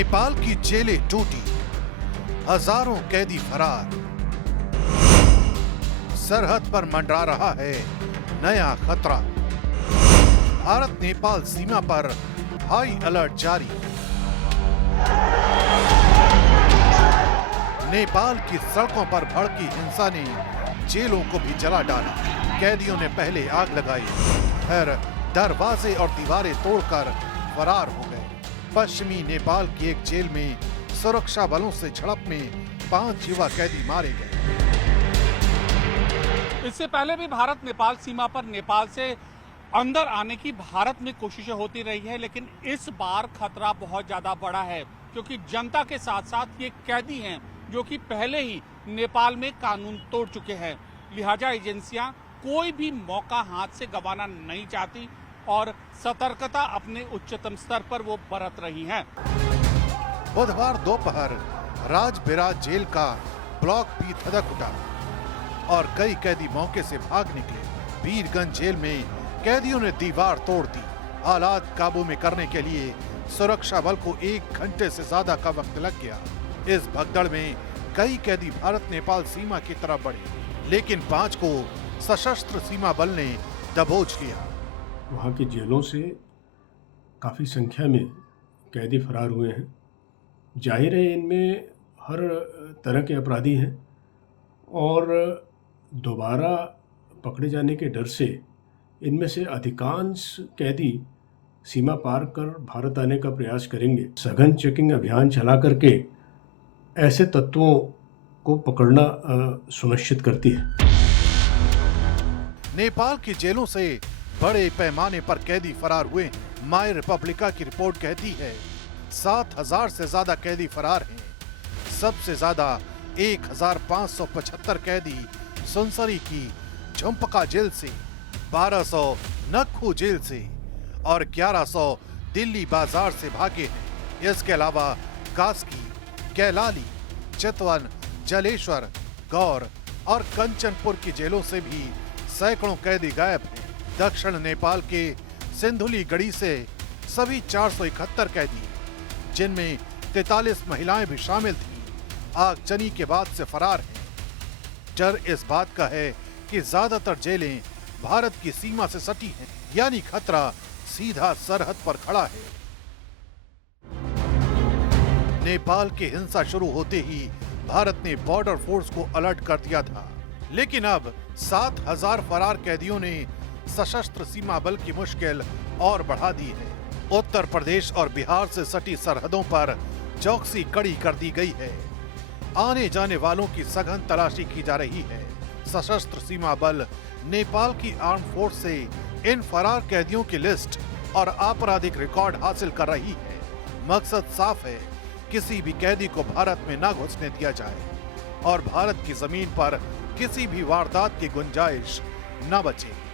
नेपाल की जेलें टूटी, हजारों कैदी फरार। सरहद पर मंडरा रहा है नया खतरा। भारत नेपाल सीमा पर हाई अलर्ट जारी। नेपाल की सड़कों पर भड़की हिंसा ने जेलों को भी जला डाला। कैदियों ने पहले आग लगाई, फिर दरवाजे और दीवारें तोड़कर फरार हो गए। पश्चिमी नेपाल की एक जेल में सुरक्षा बलों से झड़प में 5 युवा कैदी मारे गए। इससे पहले भी भारत नेपाल सीमा पर नेपाल से अंदर आने की भारत में कोशिशें होती रही है, लेकिन इस बार खतरा बहुत ज्यादा बड़ा है क्योंकि जनता के साथ साथ ये कैदी हैं जो कि पहले ही नेपाल में कानून तोड़ चुके हैं। लिहाजा एजेंसियां कोई भी मौका हाथ से गंवाना नहीं चाहती और सतर्कता अपने उच्चतम स्तर पर वो बरत रही हैं। बुधवार दोपहर राजबिराज जेल का ब्लॉक भी धधक उठा और कई कैदी मौके से भाग निकले। वीरगंज जेल में कैदियों ने दीवार तोड़ दी। हालात काबू में करने के लिए सुरक्षा बल को 1 घंटे से ज्यादा का वक्त लग गया। इस भगदड़ में कई कैदी भारत नेपाल सीमा की तरफ बढ़े, लेकिन 5 को सशस्त्र सीमा बल ने दबोच लिया। वहाँ की जेलों से काफ़ी संख्या में कैदी फरार हुए हैं। जाहिर है इनमें हर तरह के अपराधी हैं और दोबारा पकड़े जाने के डर से इनमें से अधिकांश कैदी सीमा पार कर भारत आने का प्रयास करेंगे। सघन चेकिंग अभियान चला करके ऐसे तत्वों को पकड़ना सुनिश्चित करती है। नेपाल की जेलों से बड़े पैमाने पर कैदी फरार हुए। माई रिपब्लिका की रिपोर्ट कहती है 7,000 से ज्यादा कैदी फरार हैं। सबसे ज्यादा 1,575 कैदी सुनसरी की झुम्पका जेल से, 1200 नक्खू जेल से और 1100 दिल्ली बाजार से भागे हैं। इसके अलावा कास्की, कैलाली, चितवन, जलेश्वर, गौर और कंचनपुर की जेलों से भी सैकड़ों कैदी गायब हैं। दक्षिण नेपाल के सिंधुली गढ़ी से सभी 471 कैदी, जिनमें 43 महिलाएं भी शामिल थीं, आगजनी के बाद से फरार हैं। डर इस बात का है कि ज्यादातर जेलें भारत की सीमा से सटी हैं, यानी खतरा सीधा सरहद पर खड़ा है। नेपाल की हिंसा शुरू होते ही भारत ने बॉर्डर फोर्स को अलर्ट कर दिया था, लेकिन अब 7,000 फरार कैदियों ने सशस्त्र सीमा बल की मुश्किल और बढ़ा दी है। उत्तर प्रदेश और बिहार से सटी सरहदों पर चौकसी कड़ी कर दी गई है। आने जाने वालों की सघन तलाशी की जा रही है। सशस्त्र सीमा बल नेपाल की आर्म फोर्स से इन फरार कैदियों की लिस्ट और आपराधिक रिकॉर्ड हासिल कर रही है। मकसद साफ है, किसी भी कैदी को भारत में न घुसने दिया जाए और भारत की जमीन पर किसी भी वारदात की गुंजाइश न बचे।